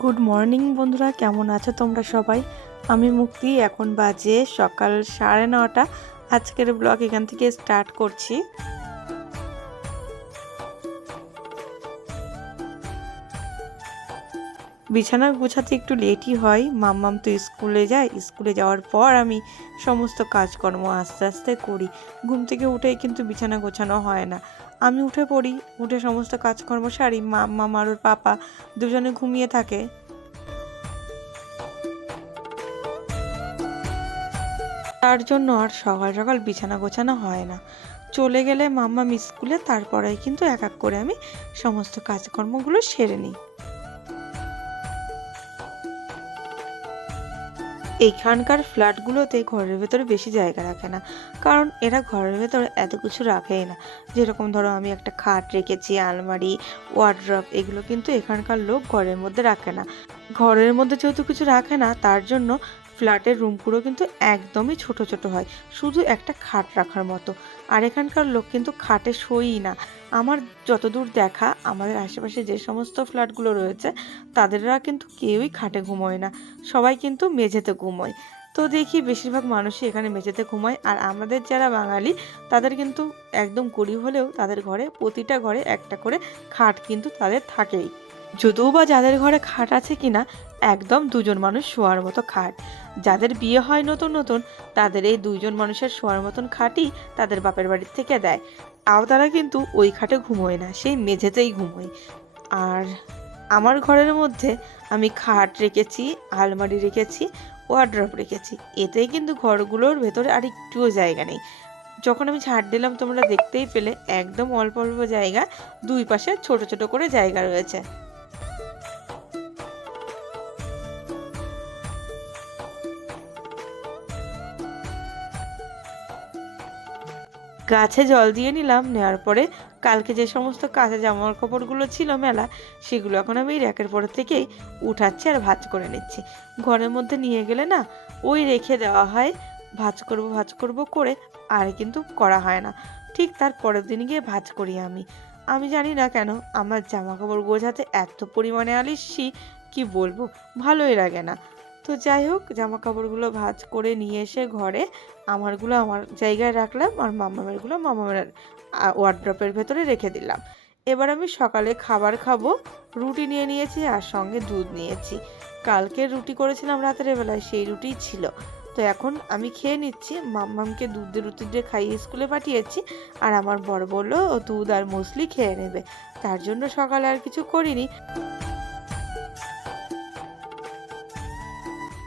Good morning বন্ধুরা, কেমন আছো তোমরা সবাই? আমি মুক্তি। এখন বাজে সকাল 9:30। আজকের ব্লগ এখান থেকে স্টার্ট করছি। বিছানা গোছাতে একটু লেটই হয়, মাম্মাম তো স্কুলে যায়। স্কুলে যাওয়ার পর আমি সমস্ত কাজকর্ম আস্তে আস্তে করি। ঘুম থেকে উঠেই কিন্তু বিছানা গোছানো হয় না। আমি উঠে পড়ি, উঠে সমস্ত কাজকর্ম সারি। মাম্মাম আর ওর পাপা দুজনে ঘুমিয়ে থাকে। তার জন্য আর সকাল সকাল বিছানা গোছানো হয় না। চলে গেলে মাম্মাম স্কুলে, তারপরেই কিন্তু এক এক করে আমি সমস্ত কাজকর্মগুলো সেরে নিই। এইখানকার ফ্ল্যাটগুলোতে ঘরের ভেতরে বেশি জায়গা রাখে না, কারণ এরা ঘরের ভেতরে এত কিছু রাখেই না। যেরকম ধরো আমি একটা খাট রেখেছি, আলমারি, ওয়ার্ড্রপ, এগুলো কিন্তু এখানকার লোক ঘরের মধ্যে রাখে না। ঘরের মধ্যে যেহেতু কিছু রাখে না, তার জন্য ফ্ল্যাটের রুমগুলো কিন্তু একদমই ছোট ছোট হয়, শুধু একটা খাট রাখার মতো। আর এখানকার লোক কিন্তু খাটে শোয়ই না। আমার যতদূর দেখা, আমাদের আশেপাশে যে সমস্ত ফ্ল্যাটগুলো রয়েছে তাদেররা কিন্তু কেউই খাটে ঘুমোয় না, সবাই কিন্তু মেঝেতে ঘুমোয়। তো দেখি বেশিরভাগ মানুষই এখানে মেঝেতে ঘুমায়। আর আমাদের যারা বাঙালি, তাদের কিন্তু একদম গরিব হলেও তাদের ঘরে, প্রতিটা ঘরে একটা করে খাট কিন্তু তাদের থাকেই। যদিও বা যাদের ঘরে খাট আছে কিনা, একদম দুজন মানুষ শোয়ার মতো খাট। যাদের বিয়ে হয় নতুন নতুন, তাদের এই দুইজন মানুষের শোয়ার মতন খাটই তাদের বাপের বাড়ির থেকে দেয়। তাও তারা কিন্তু ওই খাটে ঘুমোয় না, সেই মেঝেতেই ঘুমোয়। আর আমার ঘরের মধ্যে আমি খাট রেখেছি, আলমারি রেখেছি, ওয়ার্ড্রপ রেখেছি। এতেই কিন্তু ঘরগুলোর ভেতরে আর একটুও জায়গা নেই। যখন আমি ঝাড় দিলাম তোমরা দেখতেই পেলে, একদম অল্প অল্প জায়গা, দুই পাশে ছোট ছোট করে জায়গা রয়েছে। গাছে জল দিয়ে নিলাম। নেওয়ার পরে কালকে যে সমস্ত কাঁচা জামা কাপড়গুলো ছিল মেলা, সেগুলো এখন আমি র্যাকের পর থেকেই উঠাচ্ছি আর ভাঁজ করে নিচ্ছি। ঘরের মধ্যে নিয়ে গেলে না, ওই রেখে দেওয়া হয়, ভাঁজ করব করে, আর কিন্তু করা হয় না। ঠিক তার পরের দিন গিয়ে ভাঁজ করি আমি। আমি জানি না কেন আমার জামা কাপড় গোছাতে এত পরিমাণে আলিস্যি, কি বলবো, ভালোই লাগে না। তো যাই হোক, জামা কাপড়গুলো ভাঁজ করে নিয়ে এসে ঘরে আমারগুলো আমার জায়গায় রাখলাম, আর মামামেরগুলো মামামের ওয়ার্ড্রপের ভেতরে রেখে দিলাম। এবার আমি সকালে খাবার খাবো। রুটি নিয়ে নিয়েছি আর সঙ্গে দুধ নিয়েছি। কালকে রুটি করেছিলাম রাতের বেলায়, সেই রুটিই ছিল। তো এখন আমি খেয়ে নিচ্ছি। মাম্মামকে দুধ রুটি দিয়ে খাইয়ে স্কুলে পাঠিয়েছি। আর আমার বড় বললো ও দুধ আর মুসলি খেয়ে নেবে, তার জন্য সকালে আর কিছু করিনি।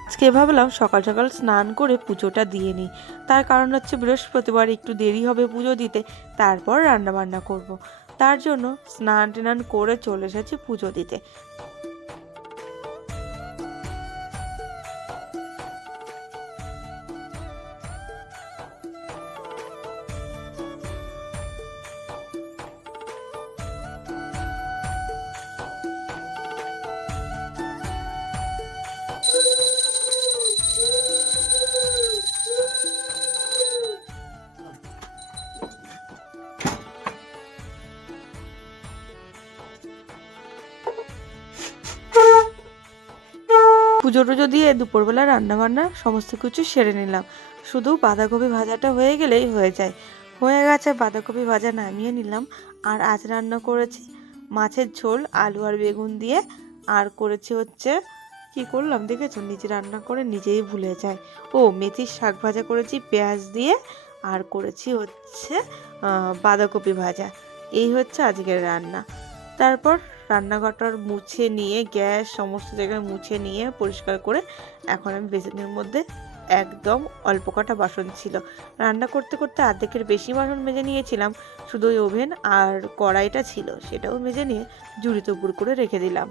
আজকে ভাবলাম সকাল সকাল স্নান করে পুজোটা দিয়ে নিই। তার কারণ হচ্ছে বৃহস্পতিবার একটু দেরি হবে পুজো দিতে, তারপর রান্না বান্না করব। তার জন্য স্নান টান করে চলে এসেছি পুজো দিতে। পুজো টুজো দিয়ে দুপুরবেলা রান্না বান্না সমস্ত কিছু সেরে নিলাম। শুধু বাঁধাকপি ভাজাটা হয়ে গেলেই হয়ে যায়। হয়ে গেছে, বাঁধাকপি ভাজা নামিয়ে নিলাম। আর আজ রান্না করেছি মাছের ঝোল, আলু আর বেগুন দিয়ে। আর করেছি হচ্ছে, কি করলাম দেখেছো, নিজে রান্না করে নিজেই ভুলে যায়। ও, মেথির শাক ভাজা করেছি পেঁয়াজ দিয়ে। আর করেছি হচ্ছে বাঁধাকপি ভাজা। এই হচ্ছে আজকের রান্না। তারপর রান্নাঘরটার মুছে নিয়ে, গ্যাস সমস্ত জায়গায় মুছে নিয়ে পরিষ্কার করে, এখন আমি বেসিনের মধ্যে, একদম অল্প কটা বাসন ছিল, রান্না করতে করতে অর্ধেকের বেশি বাসন মেজে নিয়েছিলাম। শুধু ওই ওভেন আর কড়াইটা ছিল, সেটাও মেজে নিয়ে ঝুড়িতে উপর করে রেখে দিলাম।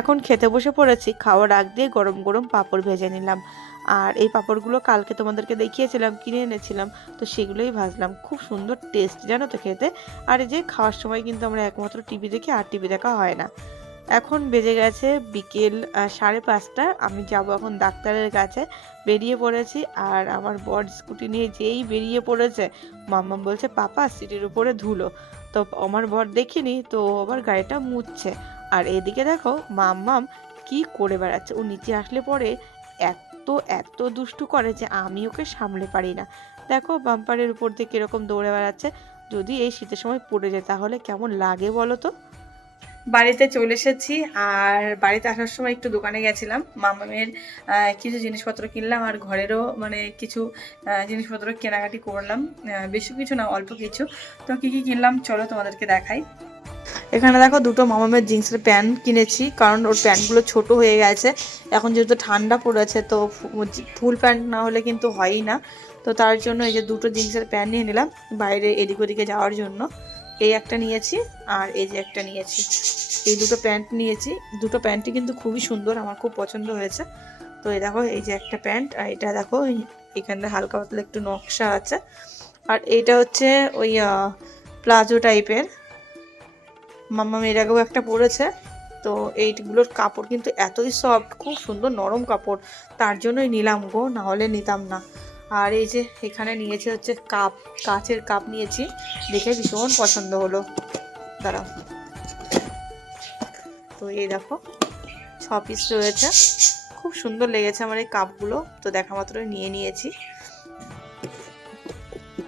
এখন খেতে বসে পড়েছি। খাওয়ার আগ দিয়ে গরম গরম পাঁপড় ভেজে নিলাম। আর এই পাঁপড়গুলো কালকে তোমাদেরকে দেখিয়েছিলাম, কিনে এনেছিলাম, তো সেগুলোই ভাজলাম। খুব সুন্দর টেস্ট জানো তো খেতে। আর এই যে খাওয়ার সময় কিন্তু আমরা একমাত্র টিভি দেখি, আর টিভি দেখা হয় না। এখন বেজে গেছে বিকেল 5:30। আমি যাব এখন ডাক্তারের কাছে। বেরিয়ে পড়েছি। আর আমার বর স্কুটি নিয়ে যেই বেরিয়ে পড়েছে, মাম্মাম বলছে পাপা সিটির উপরে ধুলো। তো আমার বর দেখিনি, তো আবার গাড়িটা মুছছে। আর এদিকে দেখো, মাম্মাম কি করে বেড়াচ্ছে। ও নিচে আসলে পরে এত এত দুষ্টু করে যে আমি ওকে সামলে পারি না। দেখো বাম্পারের উপর দিয়ে কিরকম দৌড়ে বেড়াচ্ছে। যদি এই শীতের সময় পড়ে যায় তাহলে কেমন লাগে বলো তো। বাড়িতে চলে এসেছি, আর বাড়িতে আসার সময় একটু দোকানে গেছিলাম, মামামের কিছু জিনিসপত্র কিনলাম, আর ঘরেরও মানে কিছু জিনিসপত্র কেনাকাটি করলাম। বেশি কিছু না, অল্প কিছু। তো কী কী কিনলাম চলো তোমাদেরকে দেখাই। এখানে দেখো দুটো মামামের জিন্সের প্যান্ট কিনেছি, কারণ ওর প্যান্টগুলো ছোট হয়ে গেছে। এখন যেহেতু ঠান্ডা পড়েছে তো ফুল প্যান্ট না হলে কিন্তু হয়ই না। তো তার জন্য এই যে দুটো জিন্সের প্যান্ট নিয়ে নিলাম বাইরে এদিক ওদিকে যাওয়ার জন্য। এই একটা নিয়েছি আর এই যে একটা নিয়েছি, এই দুটো প্যান্ট নিয়েছি। দুটো প্যান্টই কিন্তু খুবই সুন্দর, আমার খুব পছন্দ হয়েছে। তো এই দেখো এই যে একটা প্যান্ট, আর এটা দেখো এখানে হালকা পাতলা একটু নকশা আছে। আর এইটা হচ্ছে ওই প্লাজো টাইপের, মাম্মা এর আগেও একটা পরেছে। তো এইগুলোর কাপড় কিন্তু এতই সফট, খুব সুন্দর নরম কাপড়, তার জন্যই নিলাম গো, না হলে নিতাম না। আর এই যে এখানে নিয়েছি হচ্ছে কাপ, কাচের কাপ নিয়েছি, দেখে ভীষণ পছন্দ হলো। দাঁড়াও, তো এই দেখো 6 পিস রয়েছে, খুব সুন্দর লেগেছে আমার এই কাপগুলো, তো দেখা মাত্র নিয়ে নিয়েছি।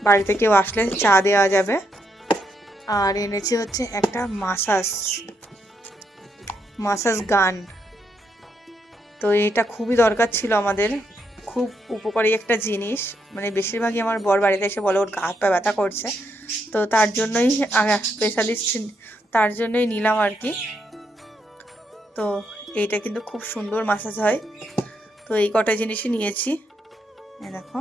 বাড়িতে কেউ আসলে চা দেওয়া যাবে। আর এনেছি হচ্ছে একটা মাসাজ গান। তো এটা খুবই দরকার ছিল আমাদের, খুব উপকারী একটা জিনিস। মানে বেশিরভাগই আমার বর বাড়িতে এসে বলে ওর গা হাত পা ব্যথা করছে, তো তার জন্যই স্পেশালিস্ট, তার জন্যই নিলাম আর কি। তো এইটা কিন্তু খুব সুন্দর মাসাজ হয়। তো এই কটা জিনিসই নিয়েছি। দেখো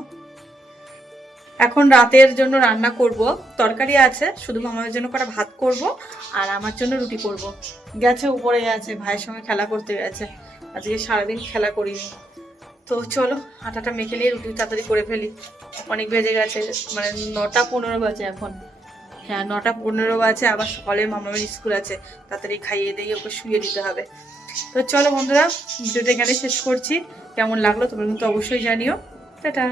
এখন রাতের জন্য রান্না করব, তরকারি আছে, শুধু মামার জন্য কটা ভাত করব আর আমার জন্য রুটি করব। গেছে উপরে, গেছে ভাইয়ের সঙ্গে খেলা করতে গেছে, আজকে সারাদিন খেলা করিনি। তো চলো আটাটা মেখে নিয়ে রুটি তাড়াতাড়ি করে ফেলি, অনেক বেজে গেছে, মানে 9টা 15 বাজে এখন। হ্যাঁ 9টা 15 বাজে, আবার সকালে মামামের স্কুল আছে, তাড়াতাড়ি খাইয়ে দিয়ে ওকে শুয়ে দিতে হবে। তো চলো বন্ধুরা, ভিডিওটা এখানে শেষ করছি। কেমন লাগলো তোমরা কিন্তু অবশ্যই জানিও। টাটা।